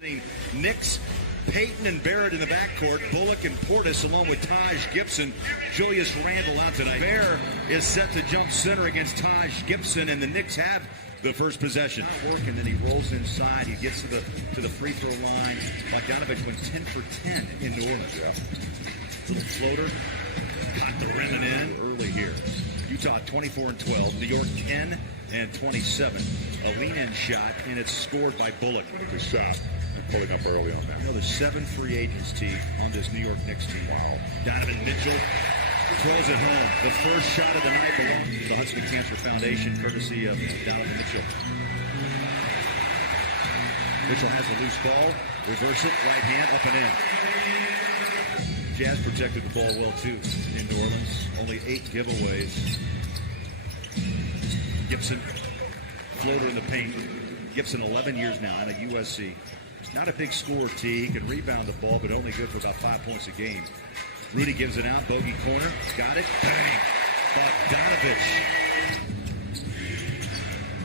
Knicks, Payton and Barrett in the backcourt, Bullock and Portis along with Taj Gibson, Julius Randle out tonight. Bear is set to jump center against Taj Gibson, and the Knicks have the first possession. And then he rolls inside. He gets to the free throw line. Bogdanovich went 10 for 10 in New Orleans. Little floater, caught the rim and in early here. Utah 24 and 12. New York 10 and 27. A lean-in shot, and it's scored by Bullock. Good shot. Pulling up early on that. Another 7 free agents team on this New York Knicks team. Wow. Donovan Mitchell throws it home. The first shot of the night belongs to the Hudson Cancer Foundation, courtesy of Donovan Mitchell. Mitchell has a loose ball. Reverse it. Right hand. Up and in. Jazz protected the ball well, too, in New Orleans. Only 8 giveaways. Gibson, floater in the paint. Gibson, 11 years now at USC. Not a big scorer, T. He can rebound the ball, but only good for about 5 points a game. Rudy gives it out. Bogey corner. Got it. Bang. Bogdanovich.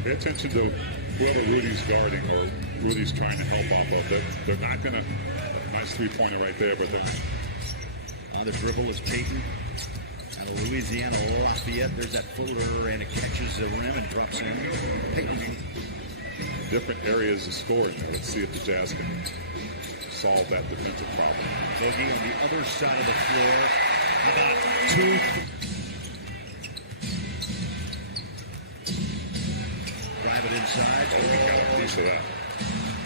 Pay attention to whoever Rudy's guarding or Rudy's trying to help off of. They're not going to... Nice three-pointer right there, but they're... On the dribble is Payton. Out of Louisiana Lafayette. There's that floater, and it catches the rim and drops in. Payton. Different areas of scoring. Let's see if the Jazz can solve that defensive problem. Bogey on the other side of the floor. About 2. Drive it inside. Oh, we got a piece of that.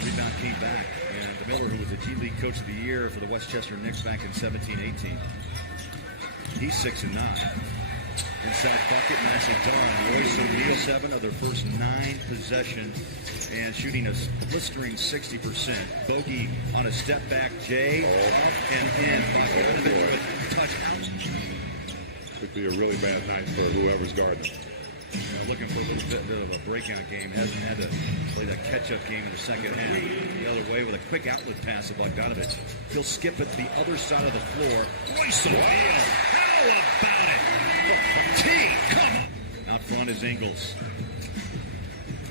Rebound came back. And Miller, who was the G League Coach of the Year for the Westchester Knicks back in 17-18. He's 6 and 9. Inside bucket, nicely done. Royce O'Neal, 7 of their first 9 possessions, and shooting a blistering 60%. Bogey on a step back, Jay, up and in. Bogdanovich with touch out. Could be a really bad night for whoever's guarding. Looking for a little bit of a breakout game. Hasn't had to play that catch-up game in the second half. The other way with a quick outlet pass to Bogdanovich. He'll skip it to the other side of the floor. Royce O'Neal, how about it? T, come on. Out front is Ingles.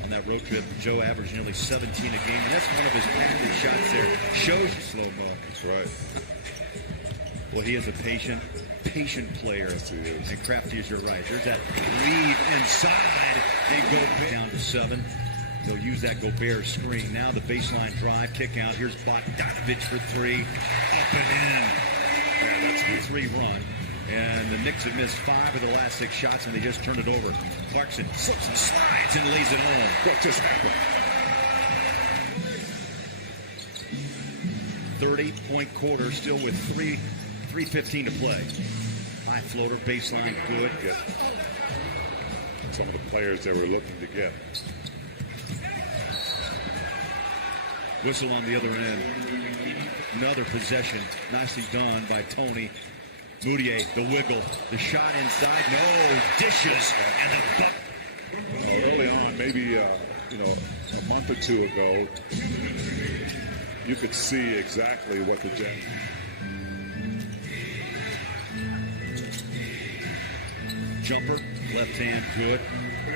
On that road trip, Joe averaged nearly 17 a game, and that's one of his patented shots there. Shows you slow-mo. That's right. Well, he is a patient player. Yes, he is. And Crafty is your right. There's that lead inside. They go down to 7. They'll use that Gobert screen. Now the baseline drive, kick out. Here's Bogdanovich for 3. Up and in. Yeah, that's the 3 run. And the Knicks have missed 5 of the last 6 shots, and they just turned it over. Clarkson slips and slides and lays it home. What just happened? 30-point quarter, still with 3:15 to play. High floater, baseline, good. Some of the players they were looking to get. Whistle on the other end. Another possession, nicely done by Tony. Moutier, the wiggle, the shot inside, no, dishes, and the buck. Early on, maybe a month or 2 ago, you could see exactly what the Jazz. Jumper, left hand, good.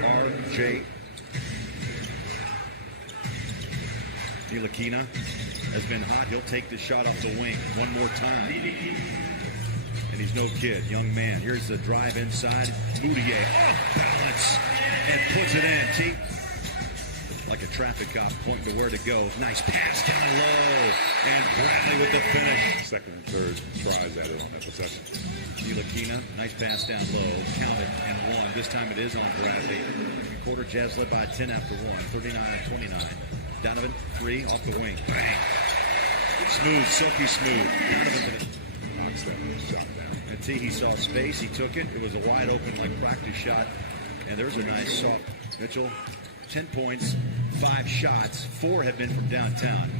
R.J. Ntilikina has been hot. He'll take the shot off the wing one more time. And he's no kid, young man. Here's the drive inside. Moutier off balance and puts it in. T, like a traffic cop pointing to where to go. Nice pass down low. And Bradley with the finish. Second and third tries at it on that possession. Ntilikina, nice pass down low. Counted and 1. This time it is on Bradley. Quarter Jazz led by 10 after 1. 39-29. Donovan, 3 off the wing. Bang. Smooth, silky smooth. Donovan Knocks that shot down. And T, he saw space, he took it. It was a wide open, like practice shot. And there's a nice soft. Mitchell, 10 points, 5 shots. 4 have been from downtown.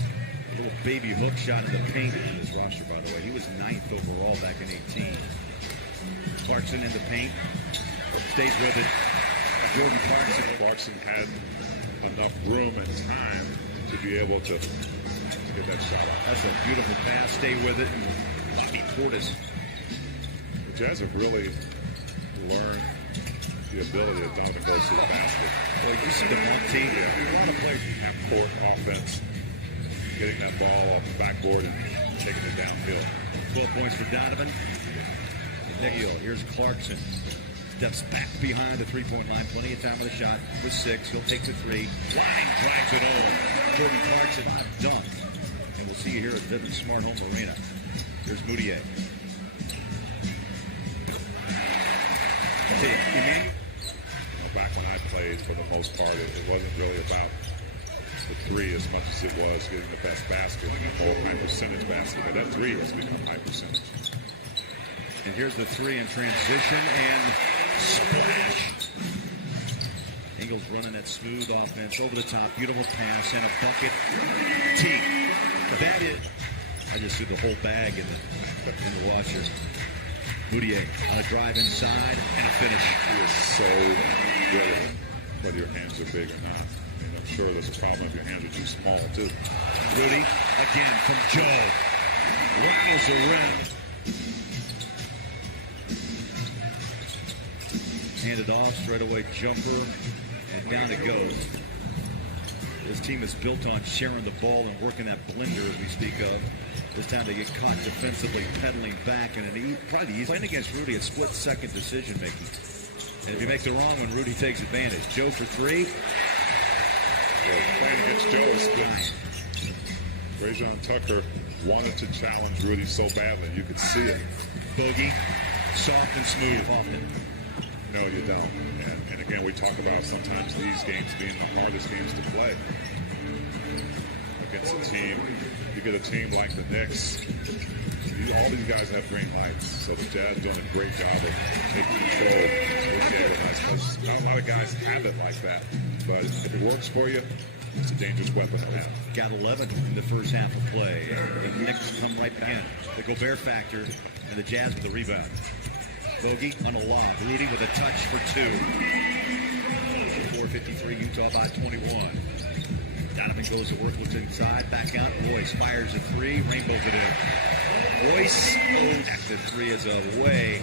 A little baby hook shot in the paint on this roster, by the way. He was 9th overall back in 18. Clarkson in the paint. Stays with it. Jordan Clarkson. Clarkson had enough room and time to be able to get that shot off. That's a beautiful pass. Stay with it. Bobby Portis. The Jazz have really learned the ability that Donovan goes to the basket. Well, you see the bump team. Yeah. A lot of players Half-court offense. getting that ball off the backboard and taking it downhill. 12 points for Donovan. Neal, here's Clarkson. Steps back behind the three-point line. Plenty of time with a shot. With 6, he'll take the 3. Line drives it home. Jordan Clarkson on dunk. And we'll see you here at Vivint Smart Home Arena. Here's Moutier. Back when I played, for the most part, it wasn't really about the 3 as much as it was getting the best basket and a more high percentage basket. But that 3 has become high percentage. And here's the 3 in transition and splash. Ingles running that smooth offense over the top. Beautiful pass and a bucket. T. That is. I just threw the whole bag in the washer. Moutier on a drive inside and a finish. He is so good, whether your hands are big or not. I mean, I'm sure there's a problem if your hands are too small, too. Rudy, again from Joe. Rattles the rim. Handed off, straightaway jumper, and down it goes. This team is built on sharing the ball and working that blender, as we speak of. This time they get caught defensively, pedaling back, and probably easy. Playing against Rudy, it's split-second decision-making. And if you make the wrong one, Rudy takes advantage. Joe for 3. Well, playing against Joe is split. Rajon Tucker wanted to challenge Rudy so badly. You could see it. Bogey, soft and smooth often. No, you don't. And again, we talk about sometimes these games being the hardest games to play. Against a team, you get a team like the Knicks, all these guys have green lights. So the Jazz doing a great job of taking control. Not a lot of guys have it like that. But if it works for you, it's a dangerous weapon to have. Got 11 in the first half of play. And the Knicks come right back in. The Gobert factor and the Jazz with the rebound. Bogey on a lob. Rudy with a touch for 2. 4:53, Utah by 21. Donovan goes to work, looks inside, back out. Royce fires a 3, rainbows it in. Royce goes back to 3 is away.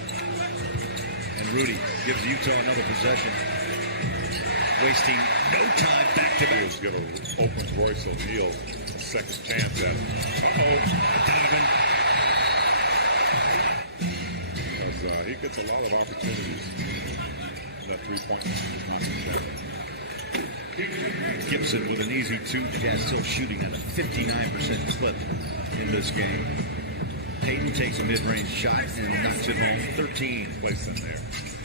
And Rudy gives Utah another possession. Wasting no time back to back. Give an open Royce O'Neal a second chance at it. Donovan. Because he gets a lot of opportunities. That 3-point is not going to Gibson with an easy 2. Jazz still shooting at a 59% clip in this game. Payton takes a mid-range shot and knocks it home. 13. Place them there.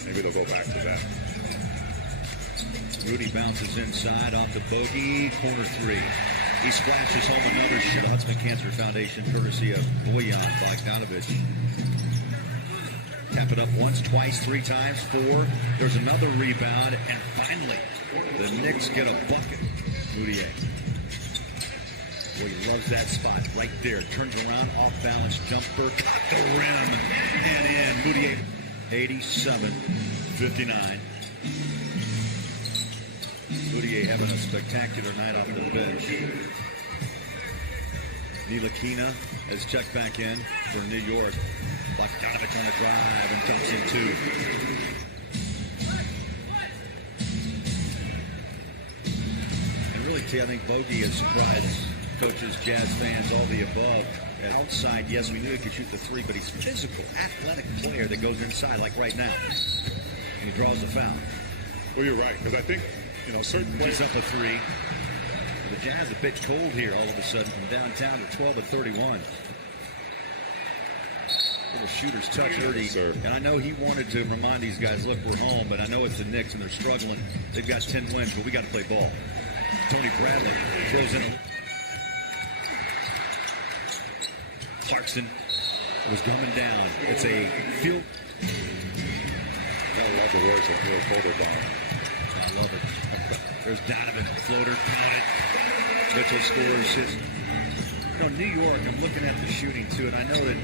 Maybe they'll go back to that. Rudy bounces inside off the Bogey. Corner 3. He splashes home another shot. The Huntsman Cancer Foundation, courtesy of Boyan Bogdanovich. Tap it up once, twice, 3 times, 4. There's another rebound, and finally, the Knicks get a bucket. Moutier. Well, he loves that spot right there. Turns around, off balance, jumper, caught the rim, and in. Moutier, 87-59. Moutier having a spectacular night off the bench. Ntilikina has checked back in for New York. Bogdanovich on a drive and dumps in 2. And really, I think Bogey has surprised coaches, Jazz fans, all the above. And outside, yes, we knew he could shoot the 3, but he's a physical, athletic player that goes inside like right now. And he draws the foul. Well, you're right, because I think, certain plays up a 3. The Jazz a bit cold here all of a sudden from downtown to 12-31. Little shooter's touch hurt. And I know he wanted to remind these guys, look, we're home, but I know it's the Knicks and they're struggling. They've got 10 wins, but we got to play ball. Tony Bradley throws in. Clarkson was coming down. It's a field. Gotta love the words of Neil Colder. I love it. There's Donovan, floater, count it. Mitchell scores his. New York, I'm looking at the shooting too, and I know that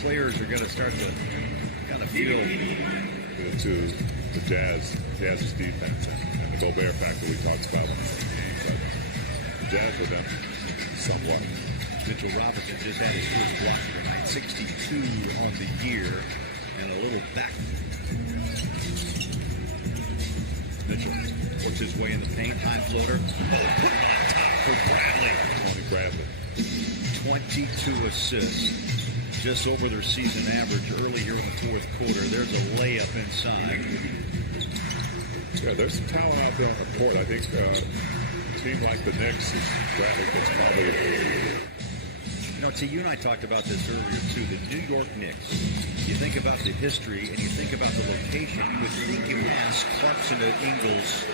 players are going to start to kind of feel to the Jazz's defense and the Gobert factor we talked about in the game, but the Jazz are them somewhat. Mitchell Robinson just had his first block tonight, 62 on the year, and a little back. Mitchell works his way in the paint, high floater. Oh, put it on top for Bradley. Tony Bradley. 22 assists. Just over their season average early here in the fourth quarter. There's a layup inside. Yeah, there's some talent out there on the court. I think a team like the Knicks is probably. You know, T, you and I talked about this earlier too. The New York Knicks. You think about the history and you think about the location. You would think you pass Clarkson to Ingles.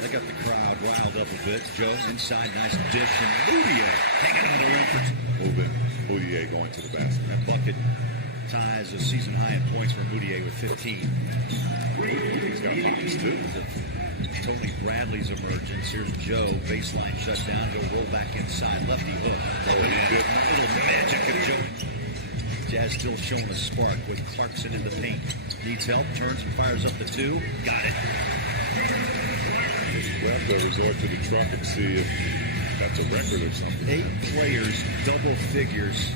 They got the crowd riled up a bit. Joe inside, nice dish, and Moutier hanging on the rim for Moving. Moutier going to the basket. that bucket ties a season high in points for Moutier with 15. He's got buckets too. Tony Bradley's emergence. Here's Joe, baseline shut down, go roll back inside, lefty hook. Oh, he did. Little magic of Joe. Jazz still showing a spark with Clarkson in the paint. Needs help, turns and fires up the two. Got it. We have to resort to the truck and see if that's a record or something. 8 players, double figures.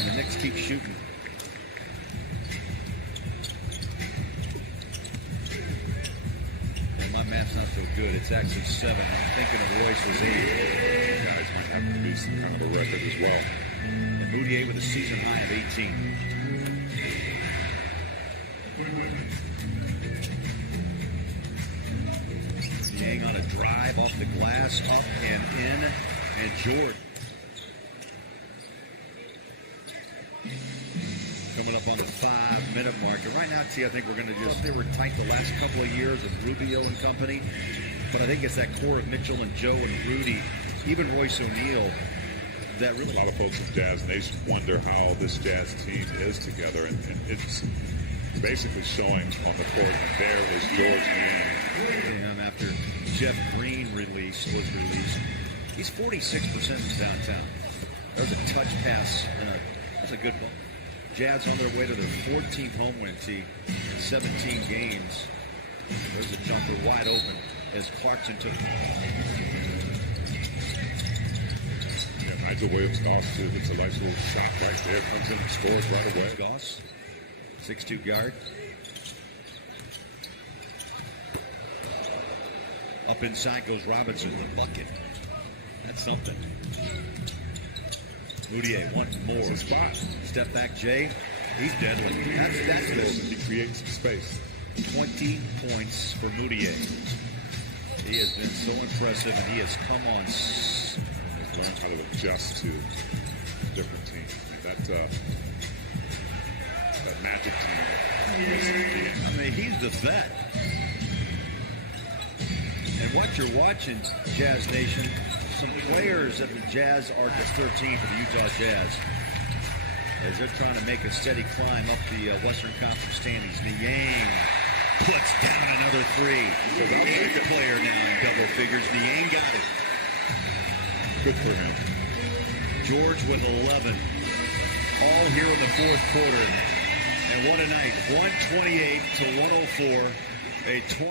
And the Knicks keep shooting. Well, my math's not so good. It's actually 7. I'm thinking of Royce was 8. Guys might have to be some kind of a record as well. And Moutier with a season high of 18. Yang on a drive off the glass, up and in, and Jordan coming up on the 5-minute mark. And right now, T, I think we're going to just, they were tight the last couple of years with Rubio and company, but I think it's that core of Mitchell and Joe and Rudy, even Royce O'Neal, that really. A lot of folks in Jazz Nation wonder how this Jazz team is together, and it's basically showing on the court. And there is George Yang. After Jeff Green was released, he's 46% in downtown. There's a touch pass, and that's a good one. Jazz on their way to their 14th home win, T, in 17 games. There's a jumper wide open as Clarkson took. Yeah, Nigel Williams off too. It's a nice little shot right there. Comes in and scores right away. Goss, 6'2" guard. Up inside goes Robinson, the bucket. That's something. Moutier, one more. That's a spot. Step back, Jay. He's deadly. That's this. He creates some space. 20 points for Moutier. He has been so impressive, and he has come on. He's learned how to adjust to different teams. I mean, that Magic team. I mean, he's the vet. And what you're watching, Jazz Nation, some players at the Jazz are just 13 for the Utah Jazz. As they're trying to make a steady climb up the Western Conference standings. Niang puts down another 3. So the 8th player now in double figures. Niang got it. Good for him. George with 11. All here in the fourth quarter. And what a night. 128 to 104. A